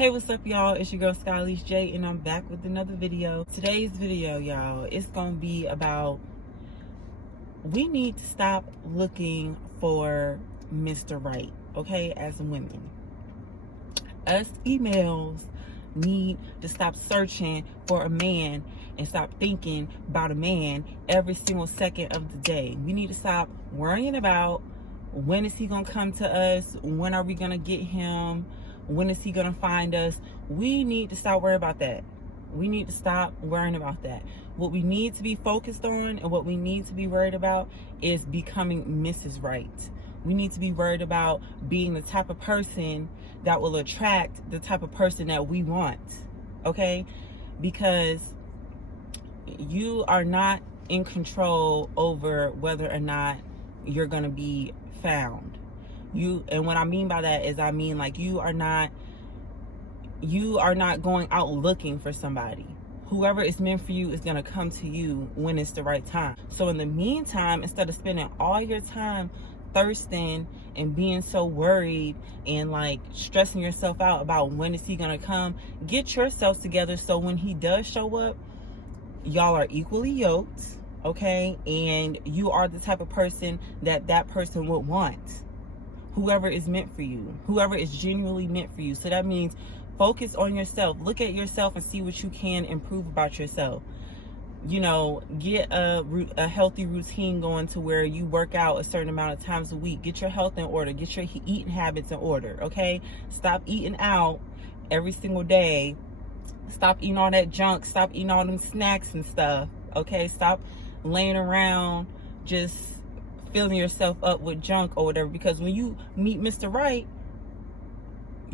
Hey, what's up, y'all? It's your girl Skyleesh J, and I'm back with another video. Today's video, y'all, it's gonna be about we need to stop looking for Mr. Right, okay? As women, us females need to stop searching for a man and stop thinking about a man every single second of the day. We need to stop worrying about when is he gonna come to us, when are we gonna get him, when is he gonna find us. We need to stop worrying about that. We need to stop worrying about that. What we need to be focused on and what we need to be worried about is becoming Mrs. Right. We need to be worried about being the type of person that will attract the type of person that we want, okay? Because you are not in control over whether or not you're gonna be found. And what I mean by that is, I mean, like, you are not going out looking for somebody. Whoever is meant for you is going to come to you when it's the right time. So in the meantime, instead of spending all your time thirsting and being so worried and like stressing yourself out about when is he going to come, get yourself together so when he does show up, y'all are equally yoked, okay? And you are the type of person that person would want. Whoever is meant for you, whoever is genuinely meant for you. So that means focus on yourself. Look at yourself and see what you can improve about yourself. You know, get a healthy routine going to where you work out a certain amount of times a week. Get your health in order. Get your eating habits in order, okay? Stop eating out every single day. Stop eating all that junk. Stop eating all them snacks and stuff, okay? Stop laying around just filling yourself up with junk or whatever, because when you meet Mr. Right,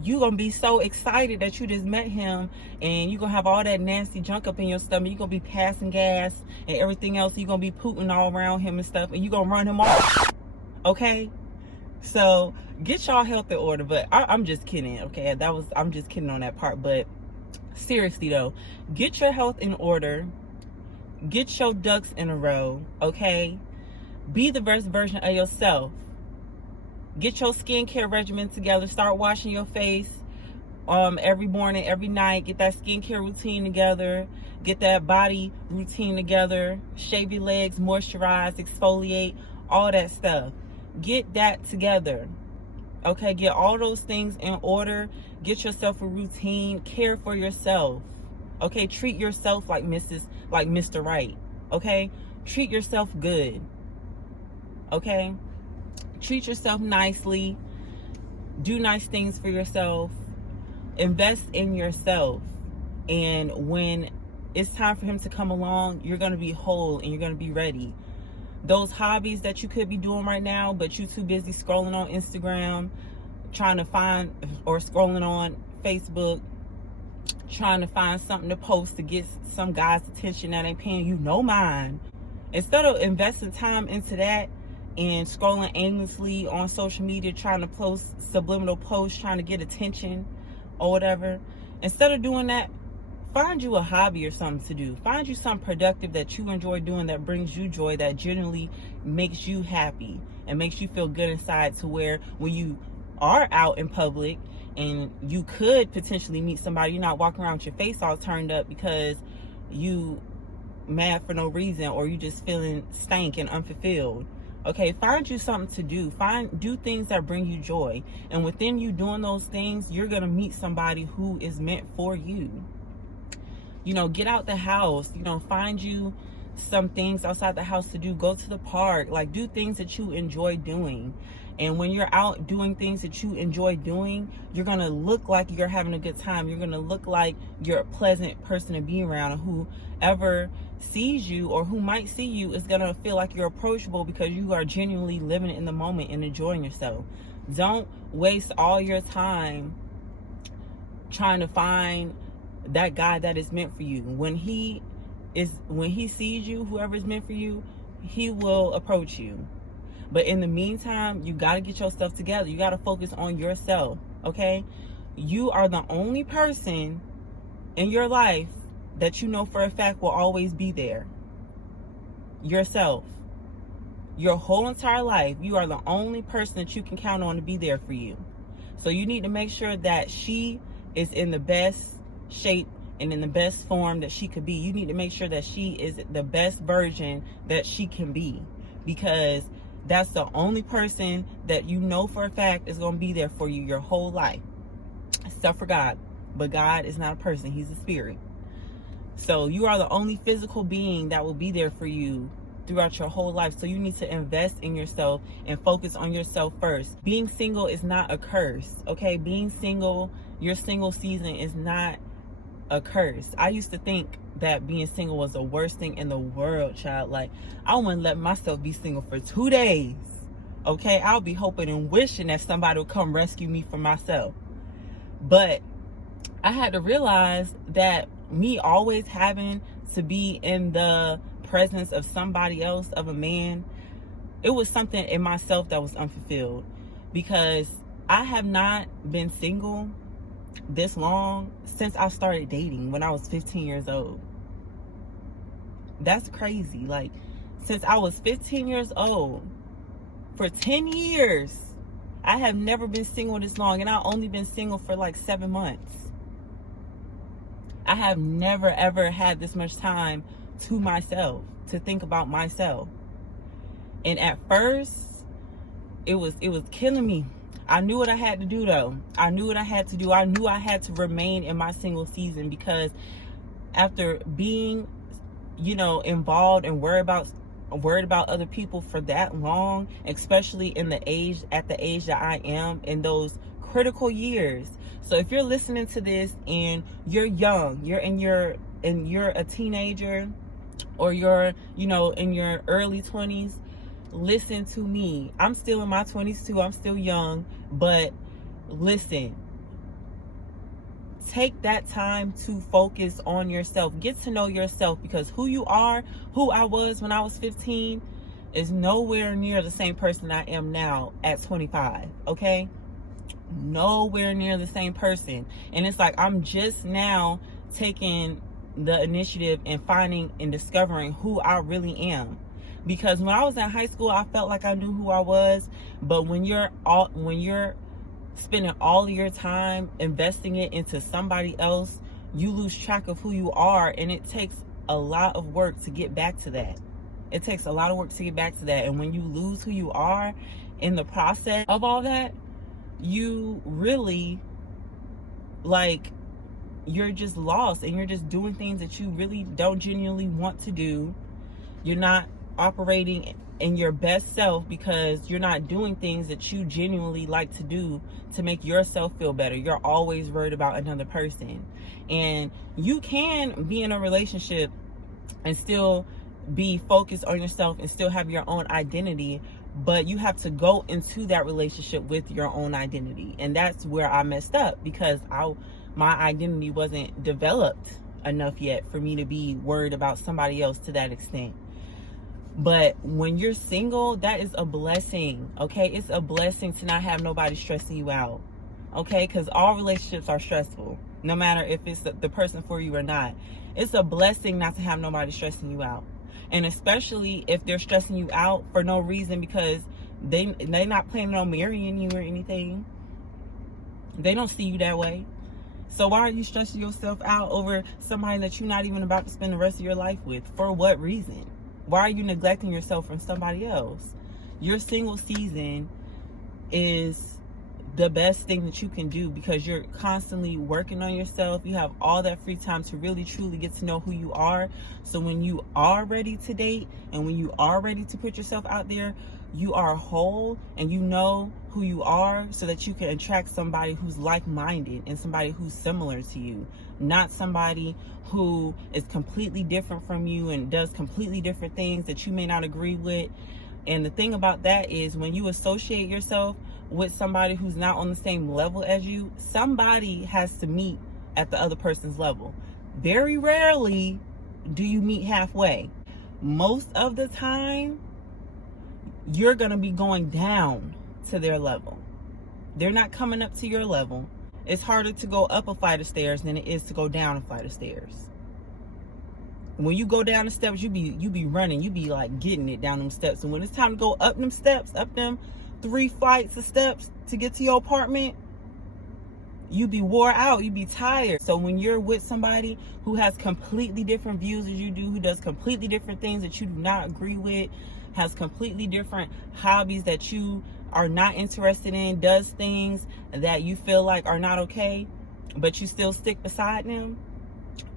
you're gonna be so excited that you just met him, and you're gonna have all that nasty junk up in your stomach. You're gonna be passing gas and everything else. You're gonna be pooting all around him and stuff, and you're gonna run him off, okay? So get y'all health in order. But I'm just kidding, okay? I'm just kidding on that part. But seriously though, get your health in order. Get your ducks in a row, okay? Be the best version of yourself. Get your skincare regimen together. Start washing your face every morning, every night. Get that skincare routine together. Get that body routine together. Shave your legs, moisturize, exfoliate, all that stuff. Get that together. Okay, get all those things in order. Get yourself a routine. Care for yourself. Okay, treat yourself like Mr. Right. Okay, treat yourself good. Okay, treat yourself nicely. Do nice things for yourself. Invest in yourself. And when it's time for him to come along, you're going to be whole and you're going to be ready. Those hobbies that you could be doing right now, but you're too busy scrolling on Instagram, trying to find, or scrolling on Facebook, trying to find something to post to get some guy's attention that ain't paying you no mind. Instead of investing time into that and scrolling aimlessly on social media, trying to post subliminal posts, trying to get attention or whatever, instead of doing that, find you a hobby or something to do. Find you something productive that you enjoy doing, that brings you joy, that genuinely makes you happy and makes you feel good inside, to where when you are out in public and you could potentially meet somebody, you're not walking around with your face all turned up because you mad for no reason, or you just feeling stank and unfulfilled. Okay, find you something to do. Do things that bring you joy. And within you doing those things, you're going to meet somebody who is meant for you. You know, get out the house. You know, find you some things outside the house to do. Go to the park. Like, do things that you enjoy doing. And when you're out doing things that you enjoy doing, you're going to look like you're having a good time. You're going to look like you're a pleasant person to be around. And whoever sees you, or who might see you, is going to feel like you're approachable because you are genuinely living in the moment and enjoying yourself. Don't waste all your time trying to find that guy that is meant for you. When he sees you, whoever is meant for you, he will approach you. But in the meantime, you got to get your stuff together. You got to focus on yourself, okay? You are the only person in your life that you know for a fact will always be there. Yourself. Your whole entire life, you are the only person that you can count on to be there for you. So you need to make sure that she is in the best shape and in the best form that she could be. You need to make sure that she is the best version that she can be, because that's the only person that you know for a fact is going to be there for you your whole life, except for God. But God is not a person, he's a spirit. So you are the only physical being that will be there for you throughout your whole life. So you need to invest in yourself and focus on yourself first. Being single is not a curse, okay? Being single, your single season is not a curse. I used to think that being single was the worst thing in the world, child. Like, I wouldn't let myself be single for 2 days, okay? I'll be hoping and wishing that somebody will come rescue me from myself. But I had to realize that me always having to be in the presence of somebody else, of a man, it was something in myself that was unfulfilled, because I have not been single this long since I started dating when I was 15 years old. That's crazy. Like, since I was 15 years old, for 10 years, I have never been single this long, and I've only been single for like 7 months. I have never ever had this much time to myself, to think about myself. And at first, it was killing me. I knew what I had to do, though. I knew what I had to do. I knew I had to remain in my single season, because after being, involved and worried about other people for that long, especially at the age that I am, in those critical years. So if you're listening to this and you're young, you're a teenager, or you're, in your early 20s, listen to me. I'm still in my 20s too. I'm still young, but listen. Take that time to focus on yourself. Get to know yourself, because who you are, who I was when I was 15, is nowhere near the same person I am now at 25, okay? Nowhere near the same person. And it's like I'm just now taking the initiative and finding and discovering who I really am. Because when I was in high school, I felt like I knew who I was. But when you're spending all of your time investing it into somebody else, you lose track of who you are, and it takes a lot of work to get back to that. It takes a lot of work to get back to that. And when you lose who you are in the process of all that, you really, you're just lost, and you're just doing things that you really don't genuinely want to do. You're not operating in your best self, because you're not doing things that you genuinely like to do to make yourself feel better. You're always worried about another person. And you can be in a relationship and still be focused on yourself and still have your own identity, but you have to go into that relationship with your own identity. And that's where I messed up, because my identity wasn't developed enough yet for me to be worried about somebody else to that extent. But when you're single, that is a blessing, okay? It's a blessing to not have nobody stressing you out, okay? Because all relationships are stressful, no matter if it's the person for you or not. It's a blessing not to have nobody stressing you out. And especially if they're stressing you out for no reason, because they're not planning on marrying you or anything. They don't see you that way. So why are you stressing yourself out over somebody that you're not even about to spend the rest of your life with? For what reason? Why are you neglecting yourself from somebody else? Your single season is the best thing that you can do, because you're constantly working on yourself. You have all that free time to really truly get to know who you are. So when you are ready to date, and when you are ready to put yourself out there, you are whole and you know who you are, so that you can attract somebody who's like-minded and somebody who's similar to you, not somebody who is completely different from you and does completely different things that you may not agree with. And the thing about that is, when you associate yourself with somebody who's not on the same level as you, somebody has to meet at the other person's level. Very rarely do you meet halfway. Most of the time, you're going to be going down to their level. They're not coming up to your level. It's harder to go up a flight of stairs than it is to go down a flight of stairs. When you go down the steps, you be running. You be like getting it down them steps. And when it's time to go up them steps, up them 3 flights of steps to get to your apartment, You be wore out, you be tired. So when you're with somebody who has completely different views as you do, who does completely different things that you do not agree with, has completely different hobbies that you are not interested in, does things that you feel like are not okay, but you still stick beside them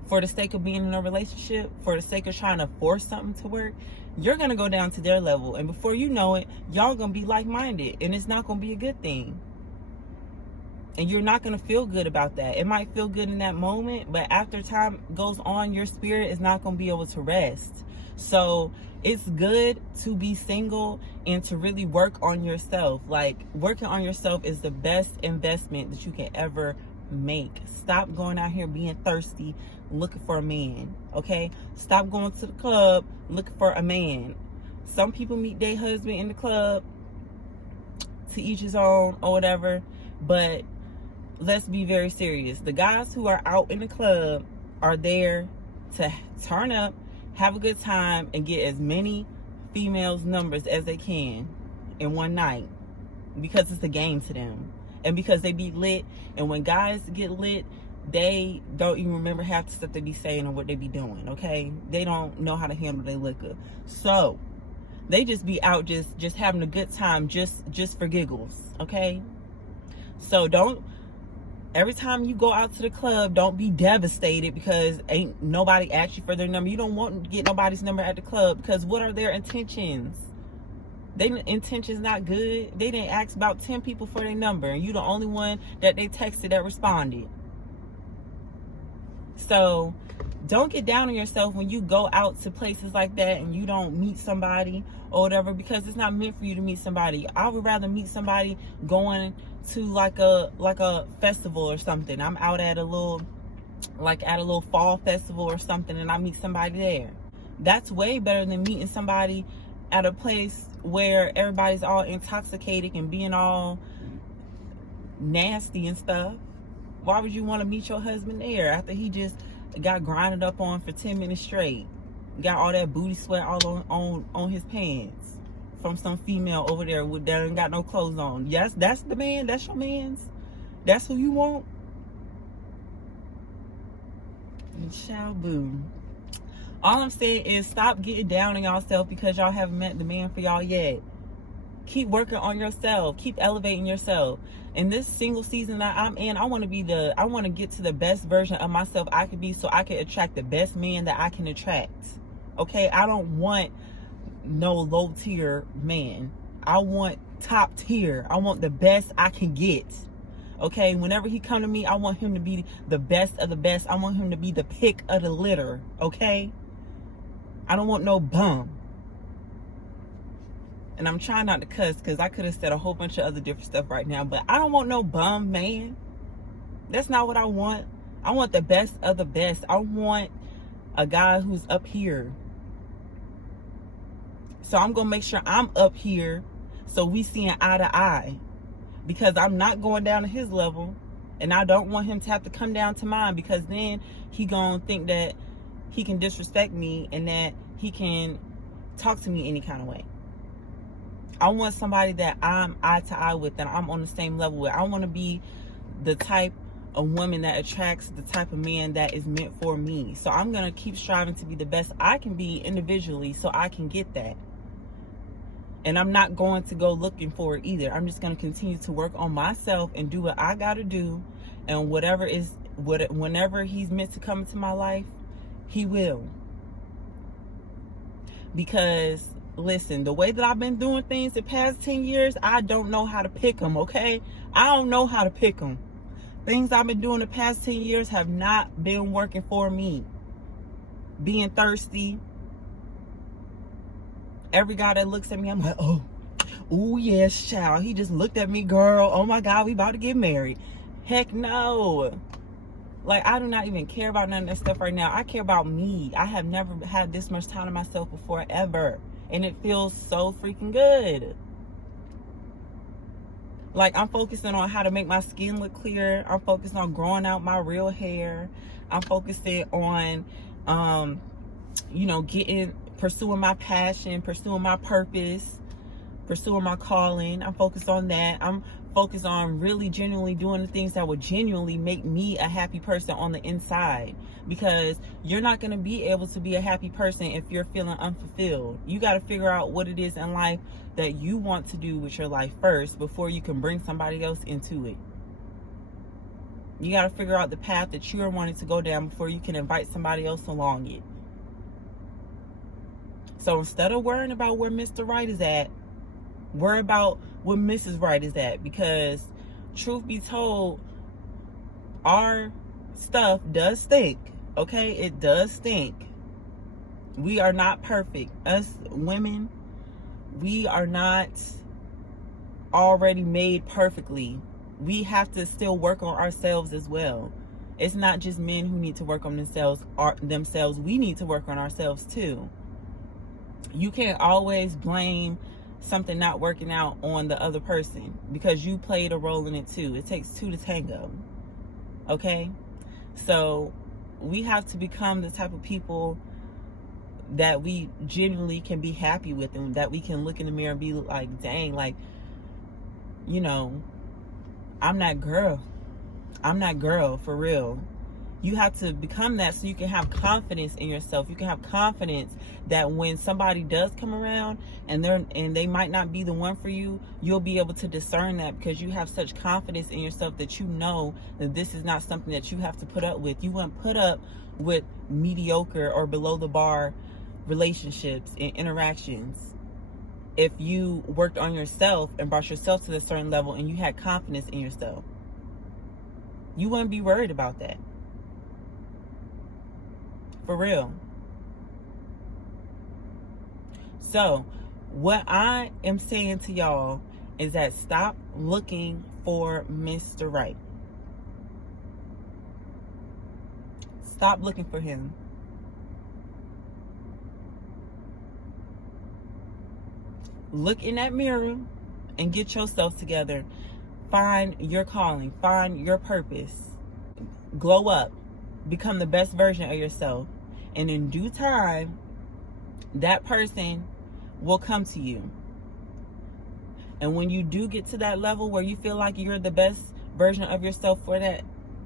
for the sake of being in a relationship, for the sake of trying to force something to work, you're going to go down to their level. And before you know it, y'all going to be like-minded, and it's not going to be a good thing. And you're not going to feel good about that. It might feel good in that moment, but after time goes on, your spirit is not going to be able to rest. So it's good to be single and to really work on yourself. Like, working on yourself is the best investment that you can ever make. Stop going out here being thirsty, looking for a man, okay? Stop going to the club looking for a man. Some people meet their husband in the club, to each his own or whatever, but let's be very serious. The guys who are out in the club are there to turn up, have a good time, and get as many females' numbers as they can in one night, because it's a game to them, and because they be lit. And when guys get lit, they don't even remember half the stuff they be saying or what they be doing, okay? They don't know how to handle their liquor, so they just be out just having a good time, just for giggles, okay? So don't, every time you go out to the club, don't be devastated because ain't nobody asked you for their number. You don't want to get nobody's number at the club, because what are their intentions? Their intentions not good. They didn't ask about 10 people for their number, and you the only one that they texted that responded. So don't get down on yourself when you go out to places like that and you don't meet somebody or whatever, because it's not meant for you to meet somebody. I would rather meet somebody going to like a festival or something. I'm out at a little fall festival or something, and I meet somebody there. That's way better than meeting somebody at a place where everybody's all intoxicated and being all nasty and stuff. Why would you want to meet your husband there after he just got grinded up on for 10 minutes straight? Got all that booty sweat all on his pants from some female over there that ain't got no clothes on. Yes, that's the man. That's your man's. That's who you want. And shall boo. All I'm saying is stop getting down on yourself because y'all haven't met the man for y'all yet. Keep working on yourself. Keep elevating yourself. In this single season that I'm in, I want to get to the best version of myself I could be, so I can attract the best man that I can attract. Okay? I don't want no low tier man. I want top tier. I want the best I can get. Okay? Whenever he come to me, I want him to be the best of the best. I want him to be the pick of the litter. Okay? I don't want no bum. And I'm trying not to cuss because I could have said a whole bunch of other different stuff right now. But I don't want no bum man. That's not what I want. I want the best of the best. I want a guy who's up here. So I'm going to make sure I'm up here so we seeing eye to eye. Because I'm not going down to his level. And I don't want him to have to come down to mine, because then he going to think that he can disrespect me and that he can talk to me any kind of way. I want somebody that I'm eye to eye with, that I'm on the same level with. I want to be the type of woman that attracts the type of man that is meant for me. So I'm going to keep striving to be the best I can be individually so I can get that. And I'm not going to go looking for it either. I'm just going to continue to work on myself and do what I got to do. And whenever he's meant to come into my life, he will. Because listen, the way that I've been doing things the past 10 years, I don't know how to pick them, okay? I don't know how to pick them. Things I've been doing the past 10 years have not been working for me. Being thirsty. Every guy that looks at me, I'm like, oh yes, child. He just looked at me, girl. Oh my God, we about to get married. Heck no. Like, I do not even care about none of that stuff right now. I care about me. I have never had this much time to myself before, ever. And it feels so freaking good. Like, I'm focusing on how to make my skin look clear. I'm focused on growing out my real hair. I'm focusing on, pursuing my passion, pursuing my purpose. pursuing my calling. I'm focused on that. I'm focused on really genuinely doing the things that would genuinely make me a happy person on the inside. Because you're not going to be able to be a happy person if you're feeling unfulfilled. You got to figure out what it is in life that you want to do with your life first before you can bring somebody else into it. You got to figure out the path that you're wanting to go down before you can invite somebody else along it. So instead of worrying about where Mr. Right is at, worry about where Mrs. Right is at. Because truth be told, our stuff does stink. Okay? It does stink. We are not perfect. Us women, we are not already made perfectly. We have to still work on ourselves as well. It's not just men who need to work on themselves. We need to work on ourselves too. You can't always blame something not working out on the other person, because you played a role in it too. It takes two to tango. Okay? So we have to become the type of people that we genuinely can be happy with, and that we can look in the mirror and be like, dang, like, you know, I'm that girl. I'm that girl for real. You have to become that so you can have confidence in yourself. You can have confidence that when somebody does come around and they might not be the one for you, you'll be able to discern that, because you have such confidence in yourself that you know that this is not something that you have to put up with. You wouldn't put up with mediocre or below the bar relationships and interactions if you worked on yourself and brought yourself to a certain level and you had confidence in yourself. You wouldn't be worried about that. For real. So, what I am saying to y'all is that stop looking for Mr. Right. Stop looking for him. Look in that mirror and get yourself together. Find your calling. Find your purpose. Glow up. Become the best version of yourself. And in due time, that person will come to you. And when you do get to that level where you feel like you're the best version of yourself for that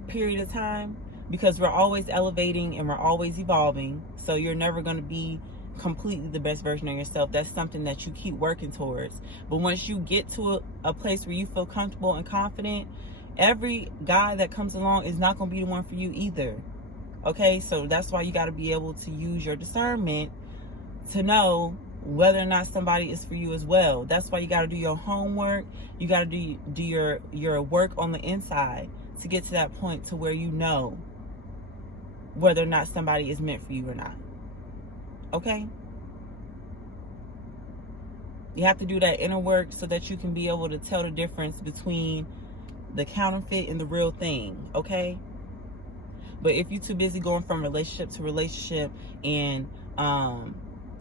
period of time, because we're always elevating and we're always evolving, so you're never going to be completely the best version of yourself. That's something that you keep working towards. But once you get to a place where you feel comfortable and confident, every guy that comes along is not going to be the one for you either. Okay, so that's why you got to be able to use your discernment to know whether or not somebody is for you as well. That's why you got to do your homework. You got to do your work on the inside to get to that point to where you know whether or not somebody is meant for you or not. Okay? You have to do that inner work so that you can be able to tell the difference between the counterfeit and the real thing. Okay? But if you're too busy going from relationship to relationship and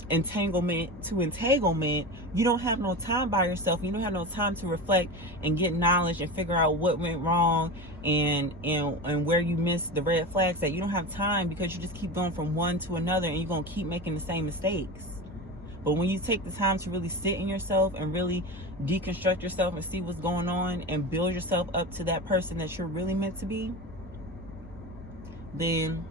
entanglement to entanglement, you don't have no time by yourself. You don't have no time to reflect and get knowledge and figure out what went wrong and where you missed the red flags. That you don't have time, because you just keep going from one to another and you're going to keep making the same mistakes. But when you take the time to really sit in yourself and really deconstruct yourself and see what's going on and build yourself up to that person that you're really meant to be, then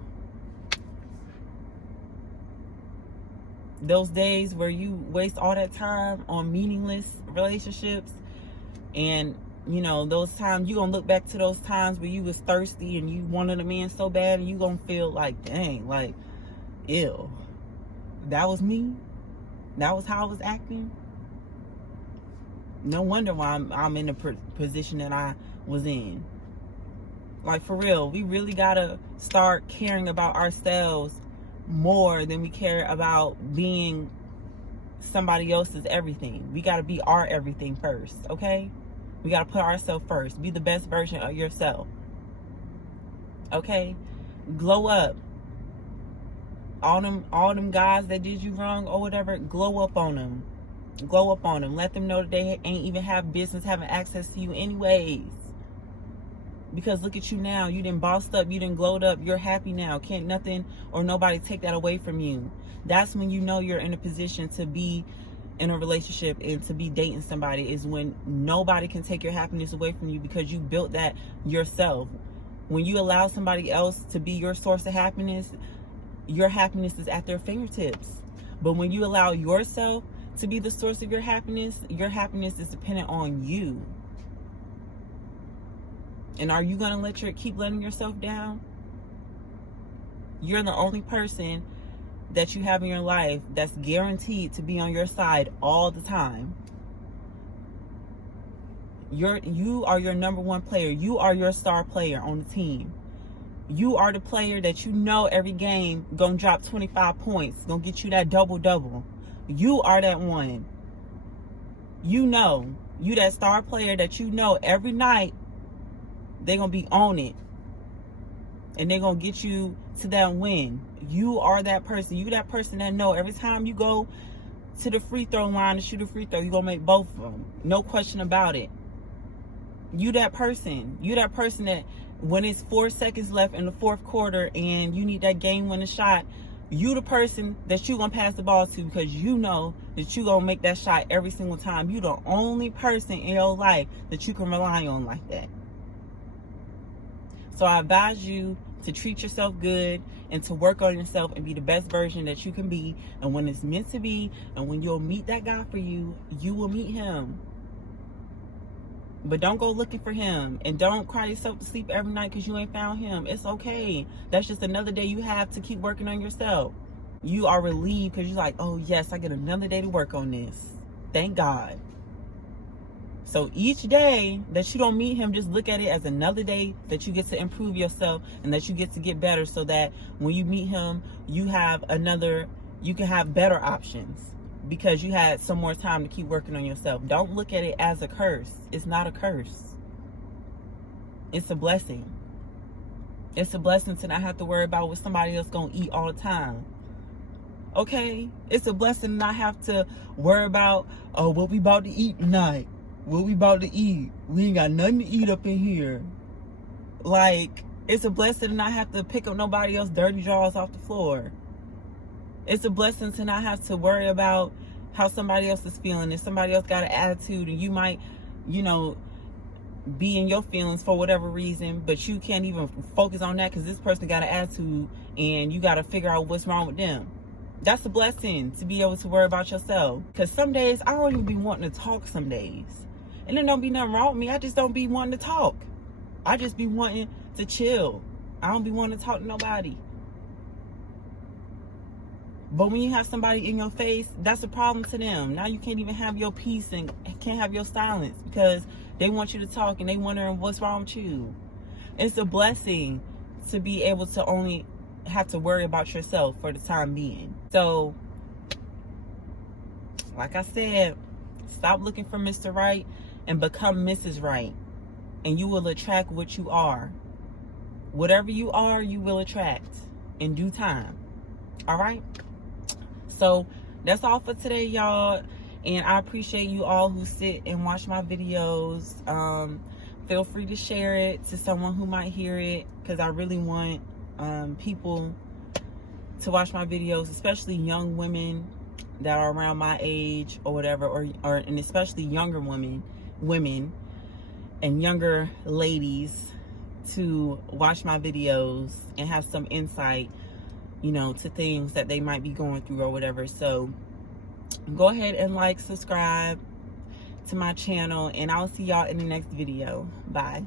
those days where you waste all that time on meaningless relationships, and you know, those times, you're gonna look back to those times where you was thirsty and you wanted a man so bad, and you gonna feel like, dang, like, ew, that was me, that was how I was acting. No wonder why I'm in the position that I was in. Like, for real, we really gotta start caring about ourselves more than we care about being somebody else's everything. We gotta be our everything first, okay? We gotta put ourselves first. Be the best version of yourself. Okay? Glow up. All them guys that did you wrong or whatever, glow up on them. Glow up on them. Let them know that they ain't even have business having access to you anyways. Because look at you now. You done bossed up. You done glowed up. You're happy now. Can't nothing or nobody take that away from you. That's when you know you're in a position to be in a relationship and to be dating somebody is when nobody can take your happiness away from you, because you built that yourself. When you allow somebody else to be your source of happiness, your happiness is at their fingertips. But when you allow yourself to be the source of your happiness is dependent on you. And are you going to keep letting yourself down? You're the only person that you have in your life that's guaranteed to be on your side all the time. You are your number one player. You are your star player on the team. You are the player that you know every game gonna drop 25 points, gonna get you that double-double. You are that one. You know, you that star player that you know every night they're gonna be on it. And they're gonna get you to that win. You are that person. You that person that know every time you go to the free throw line to shoot a free throw, you're gonna make both of them. No question about it. You that person. You that person that when it's 4 seconds left in the fourth quarter and you need that game-winning shot, you the person that you gonna pass the ball to, because you know that you gonna make that shot every single time. You the only person in your life that you can rely on like that. So I advise you to treat yourself good and to work on yourself and be the best version that you can be. And when it's meant to be, and when you'll meet that guy for you, you will meet him. But don't go looking for him, and don't cry yourself to sleep every night because you ain't found him. It's okay. That's just another day you have to keep working on yourself. You are relieved because you're like, oh yes, I get another day to work on this. Thank God. So each day that you don't meet him, just look at it as another day that you get to improve yourself and that you get to get better, so that when you meet him, you can have better options because you had some more time to keep working on yourself. Don't look at it as a curse. It's not a curse. It's a blessing. It's a blessing to not have to worry about what somebody else gonna eat all the time. Okay? It's a blessing to not have to worry about, oh, what we about to eat tonight. What we about to eat? We ain't got nothing to eat up in here. Like, it's a blessing to not have to pick up nobody else's dirty drawers off the floor. It's a blessing to not have to worry about how somebody else is feeling. If somebody else got an attitude and you might, be in your feelings for whatever reason, but you can't even focus on that because this person got an attitude and you got to figure out what's wrong with them. That's a blessing to be able to worry about yourself. Because some days I don't even be wanting to talk some days. And there don't be nothing wrong with me. I just don't be wanting to talk. I just be wanting to chill. I don't be wanting to talk to nobody. But when you have somebody in your face, that's a problem to them. Now you can't even have your peace and can't have your silence because they want you to talk and they wondering what's wrong with you. It's a blessing to be able to only have to worry about yourself for the time being. So, like I said, stop looking for Mr. Right and become Mrs. Right. And you will attract what you are. Whatever you are, you will attract in due time. All right? So that's all for today, y'all. And I appreciate you all who sit and watch my videos. Feel free to share it to someone who might hear it, because I really want people to watch my videos, especially young women that are around my age or whatever, and especially younger women and younger ladies to watch my videos and have some insight, to things that they might be going through or whatever. So go ahead and subscribe to my channel, and I'll see y'all in the next video. Bye.